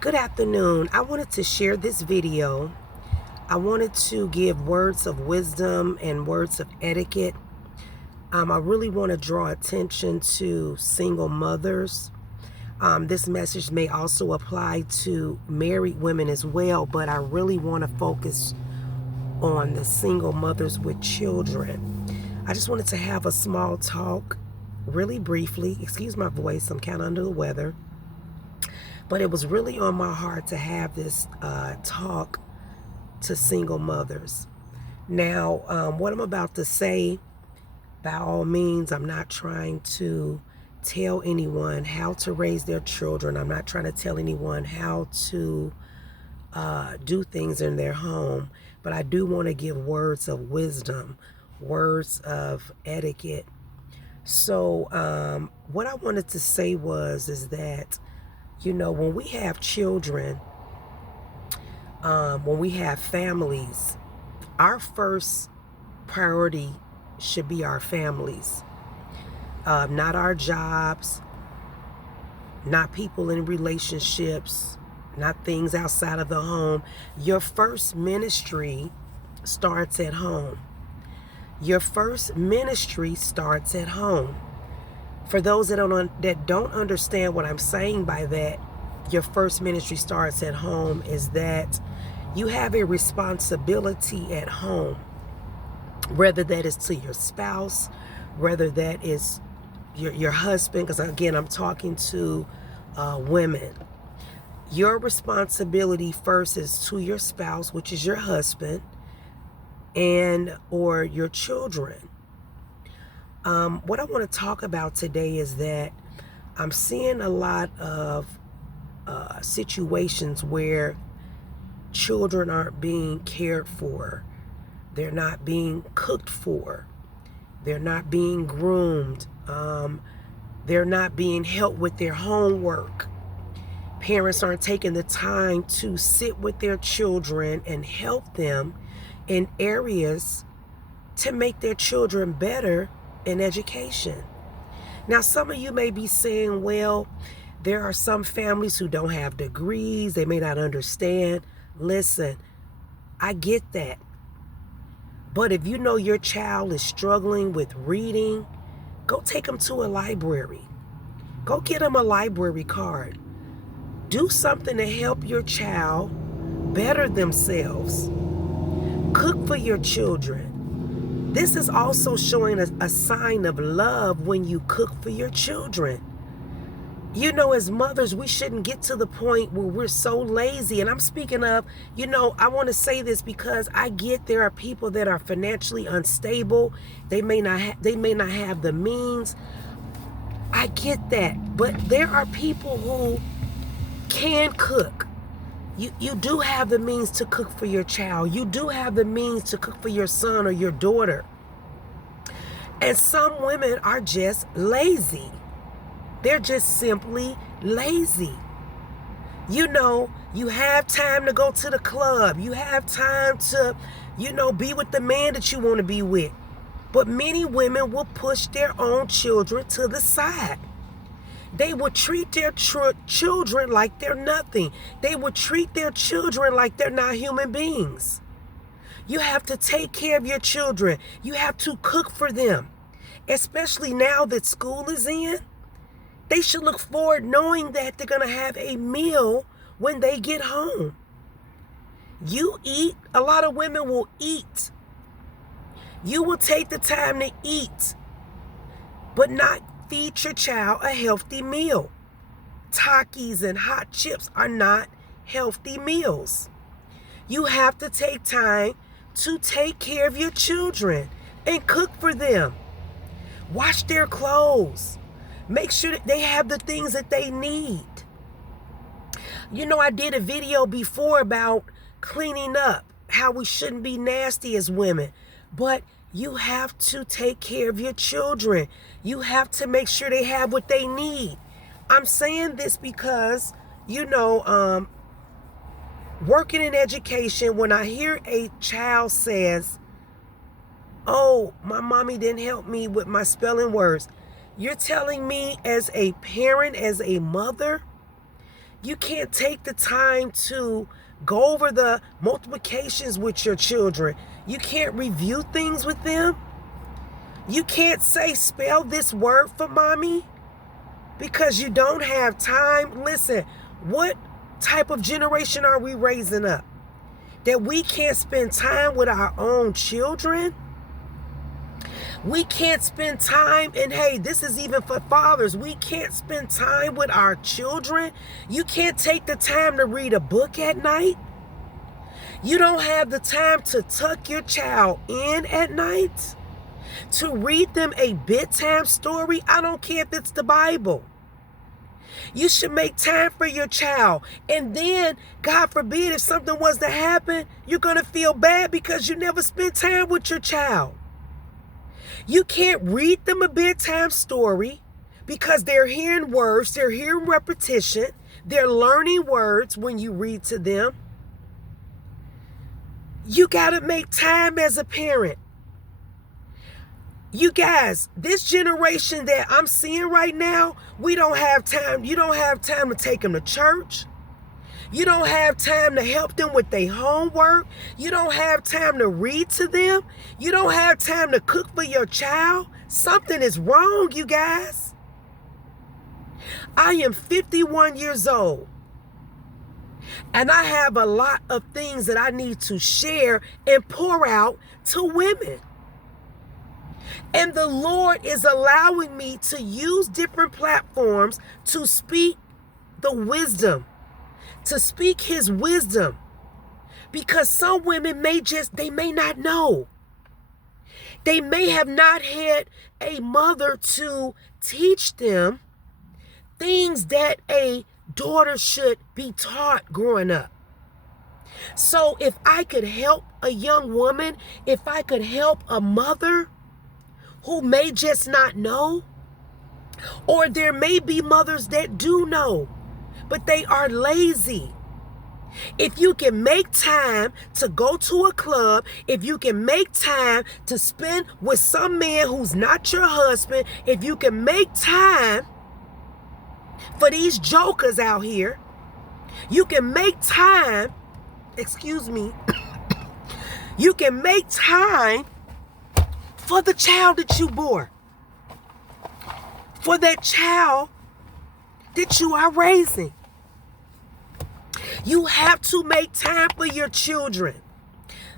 Good afternoon. I wanted to share this video. I wanted to give words of wisdom and words of etiquette. I really want to draw attention to single mothers. This message may also apply to married women as well, but I really want to focus on the single mothers with children. I just wanted to have a small talk, really briefly. Excuse my voice, I'm kind of under the weather. But it was really on my heart to have this talk to single mothers. Now, what I'm about to say, by all means, I'm not trying to tell anyone how to raise their children. I'm not trying to tell anyone how to do things in their home. But I do want to give words of wisdom, words of etiquette. So what I wanted to say is that, when we have children, when we have families, our first priority should be our families, not our jobs, not people in relationships, not things outside of the home. Your first ministry starts at home. Your first ministry starts at home. For those that don't understand what I'm saying by that, your first ministry starts at home, is that you have a responsibility at home, whether that is to your spouse, whether that is your husband, because again, I'm talking to women. Your responsibility first is to your spouse, which is your husband, and or your children. What I want to talk about today is that I'm seeing a lot of situations where children aren't being cared for. They're not being cooked for. They're not being groomed. They're not being helped with their homework. Parents aren't taking the time to sit with their children and help them in areas to make their children better in education. Now, some of you may be saying, well, there are some families who don't have degrees. They may not understand. Listen, I get that. But if you know your child is struggling with reading, go take them to a library. Go get them a library card. Do something to help your child better themselves. Cook for your children. This is also showing a sign of love when you cook for your children. As mothers, we shouldn't get to the point where we're so lazy. And I'm speaking of, I want to say this because I get there are people that are financially unstable. They may not have the means. I get that. But there are people who can cook. You do have the means to cook for your child. You do have the means to cook for your son or your daughter. And some women are just lazy. They're just simply lazy. You have time to go to the club. You have time to, be with the man that you want to be with. But many women will push their own children to the side. They will treat their children like they're nothing. They will treat their children like they're not human beings. You have to take care of your children. You have to cook for them. Especially now that school is in. They should look forward knowing that they're going to have a meal when they get home. You eat. A lot of women will eat. You will take the time to eat, but not feed your child a healthy meal. Takis and hot chips are not healthy meals. You have to take time to take care of your children and cook for them. Wash their clothes. Make sure that they have the things that they need. I did a video before about cleaning up, how we shouldn't be nasty as women. But you have to take care of your children. You have to make sure they have what they need. I'm saying this because, working in education, when I hear a child says, oh, my mommy didn't help me with my spelling words. You're telling me as a parent, as a mother, You can't take the time to go over the multiplications with your children. You can't review things with them. You can't say, spell this word for mommy, because you don't have time. Listen, what type of generation are we raising up? That we can't spend time with our own children? We can't spend time, and hey, this is even for fathers. We can't spend time with our children. You can't take the time to read a book at night. You don't have the time to tuck your child in at night, to read them a bedtime story. I don't care if it's the Bible. You should make time for your child. And then, God forbid, if something was to happen, you're going to feel bad because you never spent time with your child. You can't read them a bedtime story because they're hearing words, they're hearing repetition, they're learning words when you read to them. You got to make time as a parent. You guys, this generation that I'm seeing right now, we don't have time. You don't have time to take them to church. You don't have time to help them with their homework. You don't have time to read to them. You don't have time to cook for your child. Something is wrong, you guys. I am 51 years old, and I have a lot of things that I need to share and pour out to women. And the Lord is allowing me to use different platforms to speak the wisdom, to speak his wisdom, because some women they may not know. They may have not had a mother to teach them things that a daughter should be taught growing up. So if I could help a young woman, if I could help a mother who may just not know, or there may be mothers that do know, but they are lazy. If you can make time to go to a club, if you can make time to spend with some man who's not your husband, if you can make time for these jokers out here, you can make time, you can make time for the child that you bore, for that child that you are raising. You have to make time for your children.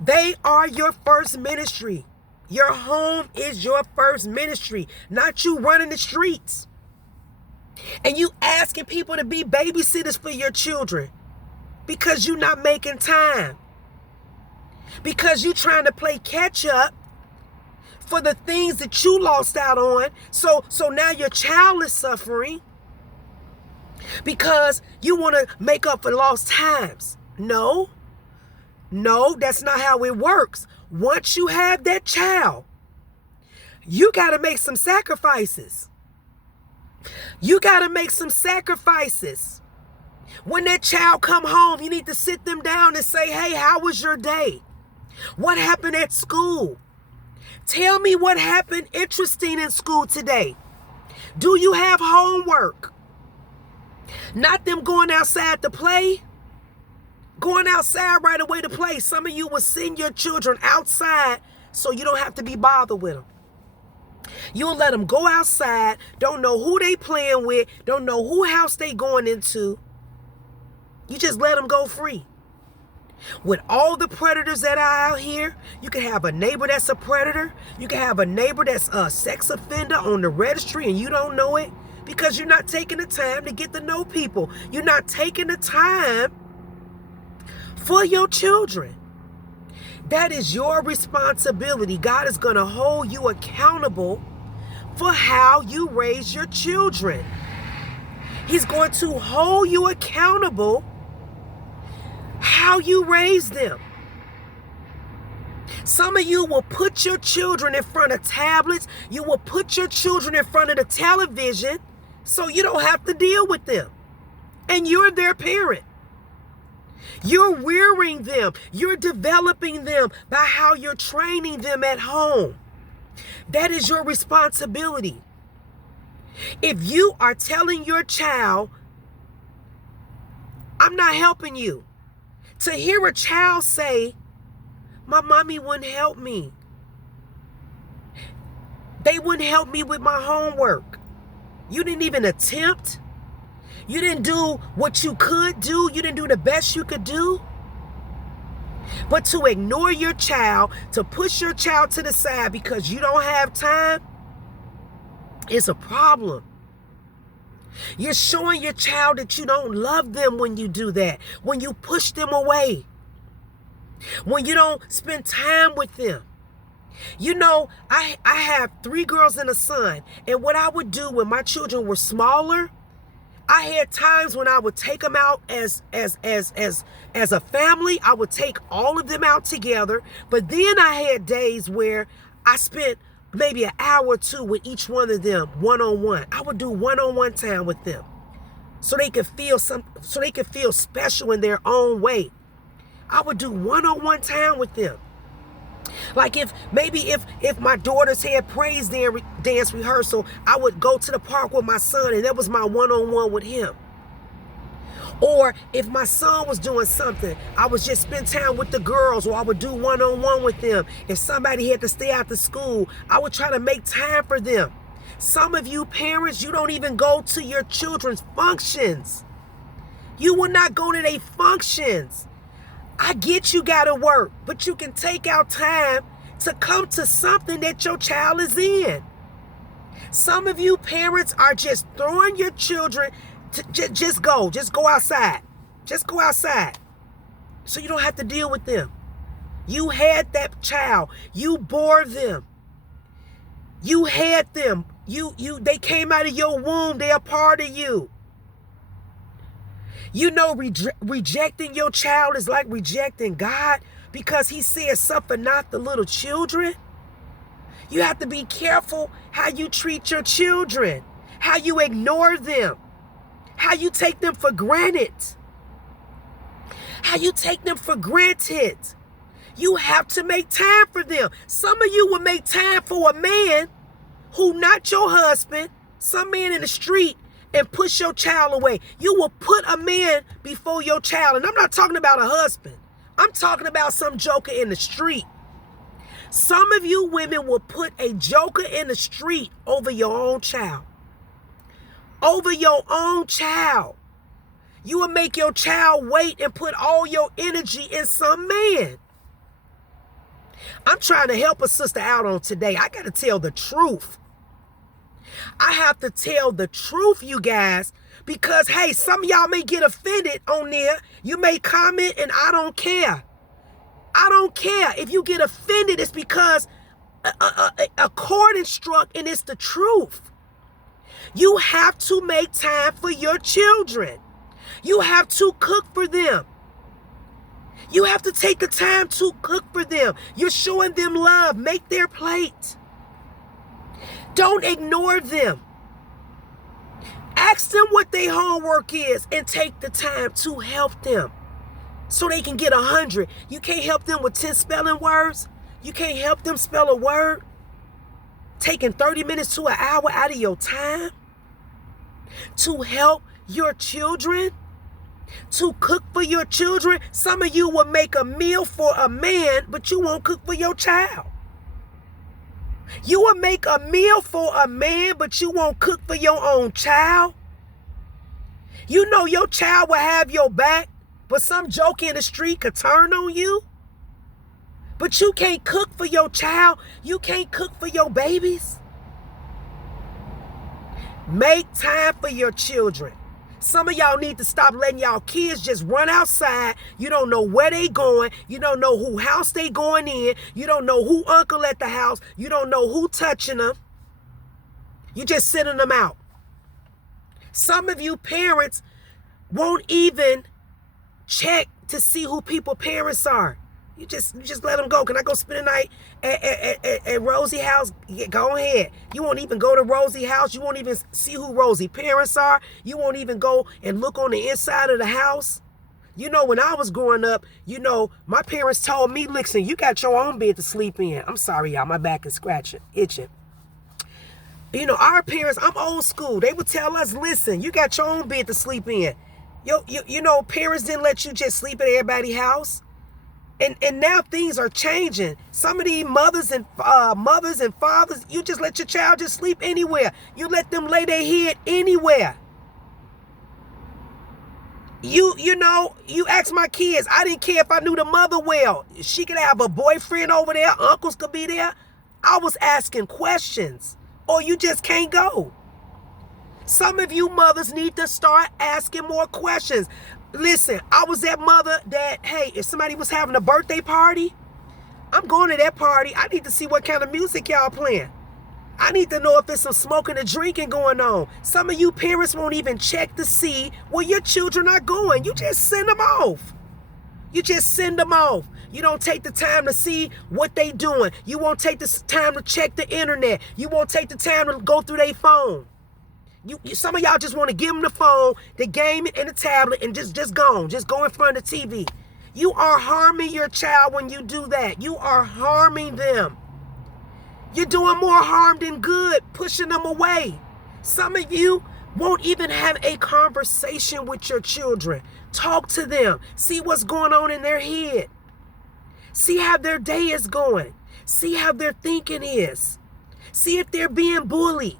They are your first ministry. Your home is your first ministry, not you running the streets and you asking people to be babysitters for your children because you're not making time, because you're trying to play catch up for the things that you lost out on. So now your child is suffering because you want to make up for lost times. No, that's not how it works. Once you have that child, you got to make some sacrifices. You got to make some sacrifices. When that child come home, you need to sit them down and say, hey, how was your day? What happened at school? Tell me what happened interesting in school today. Do you have homework? Not them going outside to play. Going outside right away to play. Some of you will send your children outside so you don't have to be bothered with them. You'll let them go outside, don't know who they playing with, don't know who house they going into. You just let them go free. With all the predators that are out here, you can have a neighbor that's a predator. You can have a neighbor that's a sex offender on the registry and you don't know it because you're not taking the time to get to know people. You're not taking the time for your children. That is your responsibility. God is going to hold you accountable for how you raise your children. He's going to hold you accountable how you raise them. Some of you will put your children in front of tablets. You will put your children in front of the television so you don't have to deal with them. And you're their parent. You're rearing them. You're developing them by how you're training them at home. That is your responsibility. If you are telling your child I'm not helping you. To hear a child say, my mommy wouldn't help me. They wouldn't help me with my homework. You didn't even attempt. You didn't do what you could do. You didn't do the best you could do. But to ignore your child, to push your child to the side because you don't have time, is a problem. You're showing your child that you don't love them when you do that, when you push them away, when you don't spend time with them. You know, I have 3 girls and a son, and what I would do when my children were smaller, I had times when I would take them out as a family. I would take all of them out together, but then I had days where I spent maybe an hour or 2 with each one of them one-on-one. I would do one-on-one time with them so they could feel special in their own way. I would do one-on-one time with them. Like if my daughters had praise dance rehearsal, I would go to the park with my son and that was my one-on-one with him. Or if my son was doing something, I would just spend time with the girls, or I would do one-on-one with them. If somebody had to stay after school, I would try to make time for them. Some of you parents, you don't even go to your children's functions. You will not go to their functions. I get you gotta work, but you can take out time to come to something that your child is in. Some of you parents are just throwing your children to just go outside. Just go outside. So you don't have to deal with them. You had that child. You bore them. You had them. They came out of your womb. They're a part of you. You know, rejecting your child is like rejecting God because he said, suffer not the little children. You have to be careful how you treat your children, how you ignore them, how you take them for granted, how you take them for granted. You have to make time for them. Some of you will make time for a man who not your husband, some man in the street, and push your child away. You will put a man before your child. And I'm not talking about a husband. I'm talking about some joker in the street. Some of you women will put a joker in the street over your own child. Over your own child. You will make your child wait and put all your energy in some man. I'm trying to help a sister out on today. I got to tell the truth. I have to tell the truth, you guys, because, hey, some of y'all may get offended on there. You may comment, and I don't care. I don't care. If you get offended, it's because a chord is struck, and it's the truth. You have to make time for your children. You have to cook for them. You have to take the time to cook for them. You're showing them love. Make their plate. Don't ignore them. Ask them what their homework is and take the time to help them so they can get 100. You can't help them with 10 spelling words. You can't help them spell a word. Taking 30 minutes to an hour out of your time to help your children, to cook for your children. Some of you will make a meal for a man, but you won't cook for your child. You will make a meal for a man, but you won't cook for your own child. You know your child will have your back, but some joke in the street could turn on you. But you can't cook for your child. You can't cook for your babies. Make time for your children. Some of y'all need to stop letting y'all kids just run outside. You don't know where they going. You don't know who house they going in. You don't know who uncle at the house. You don't know who touching them. You just sending them out. Some of you parents won't even check to see who people parents are. You just let them go. Can I go spend the night at Rosie house? Yeah, go ahead. You won't even go to Rosie house. You won't even see who Rosie parents are. You won't even go and look on the inside of the house. You know, when I was growing up, you know, my parents told me, listen, you got your own bed to sleep in. I'm sorry, y'all. My back is scratching, itching. You know, our parents, I'm old school. They would tell us, listen, you got your own bed to sleep in. Parents didn't let you just sleep at everybody's house. And now things are changing. Some of these mothers and fathers, you just let your child just sleep anywhere. You let them lay their head anywhere. You ask my kids, I didn't care if I knew the mother well. She could have a boyfriend over there, uncles could be there. I was asking questions. Or you just can't go. Some of you mothers need to start asking more questions. Listen, I was that mother that, hey, if somebody was having a birthday party, I'm going to that party. I need to see what kind of music y'all playing. I need to know if there's some smoking and drinking going on. Some of you parents won't even check to see where your children are going. You just send them off. You just send them off. You don't take the time to see what they doing. You won't take the time to check the internet. You won't take the time to go through their phone. Some of y'all just want to give them the phone, the game, and the tablet, and just go in front of the TV. You are harming your child when you do that. You are harming them. You're doing more harm than good, pushing them away. Some of you won't even have a conversation with your children. Talk to them. See what's going on in their head. See how their day is going. See how their thinking is. See if they're being bullied.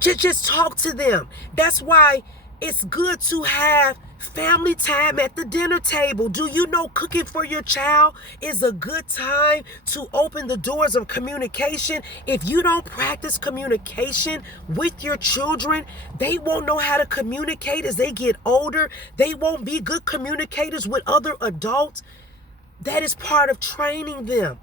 Just talk to them. That's why it's good to have family time at the dinner table. Do you know cooking for your child is a good time to open the doors of communication? If you don't practice communication with your children, they won't know how to communicate as they get older. They won't be good communicators with other adults. That is part of training them.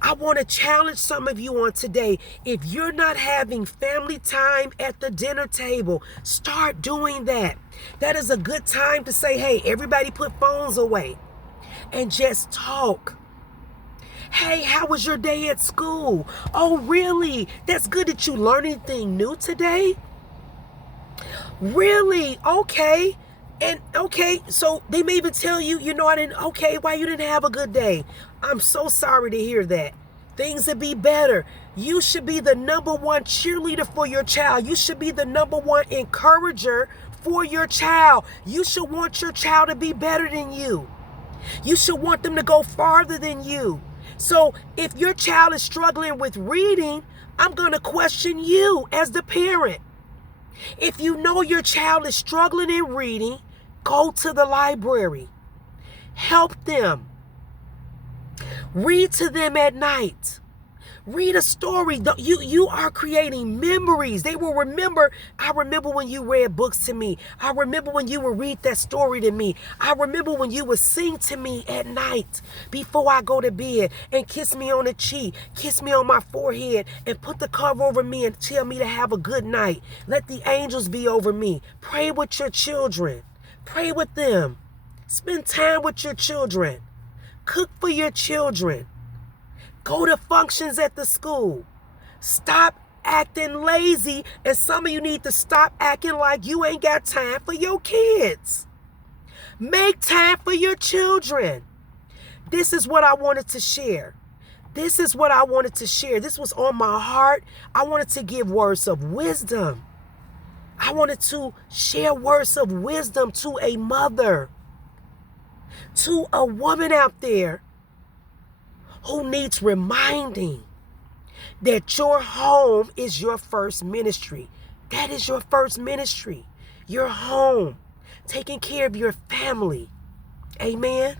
I want to challenge some of you on today. If you're not having family time at the dinner table, start doing that. That is a good time to say, hey, everybody put phones away and just talk. Hey, how was your day at school? Oh, really? That's good that you learned anything new today? Really? Okay. And okay, so they may even tell you, why you didn't have a good day. I'm so sorry to hear that. Things would be better. You should be the number one cheerleader for your child. You should be the number one encourager for your child. You should want your child to be better than you. You should want them to go farther than you. So if your child is struggling with reading, I'm going to question you as the parent. If you know your child is struggling in reading, go to the library. Help them. Read to them at night. Read a story. You are creating memories. They will remember. I remember when you read books to me. I remember when you would read that story to me. I remember when you would sing to me at night before I go to bed and kiss me on the cheek, kiss me on my forehead, and put the cover over me and tell me to have a good night. Let the angels be over me. Pray with your children. Pray with them. Spend time with your children. Cook for your children. Go to functions at the school. Stop acting lazy, and some of you need to stop acting like you ain't got time for your kids. Make time for your children. This is what I wanted to share. This is what I wanted to share. This was on my heart. I wanted to give words of wisdom. I wanted to share words of wisdom to a mother, to a woman out there who needs reminding that your home is your first ministry. That is your first ministry. Your home. Taking care of your family. Amen.